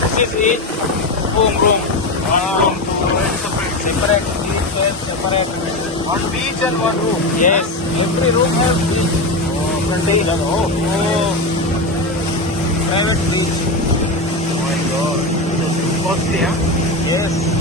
This is room. One room, two rooms separate. Each bed separate. One beach and one room. Yes, every room has beach. Private beach. Oh my god. This is costly, huh? Yes.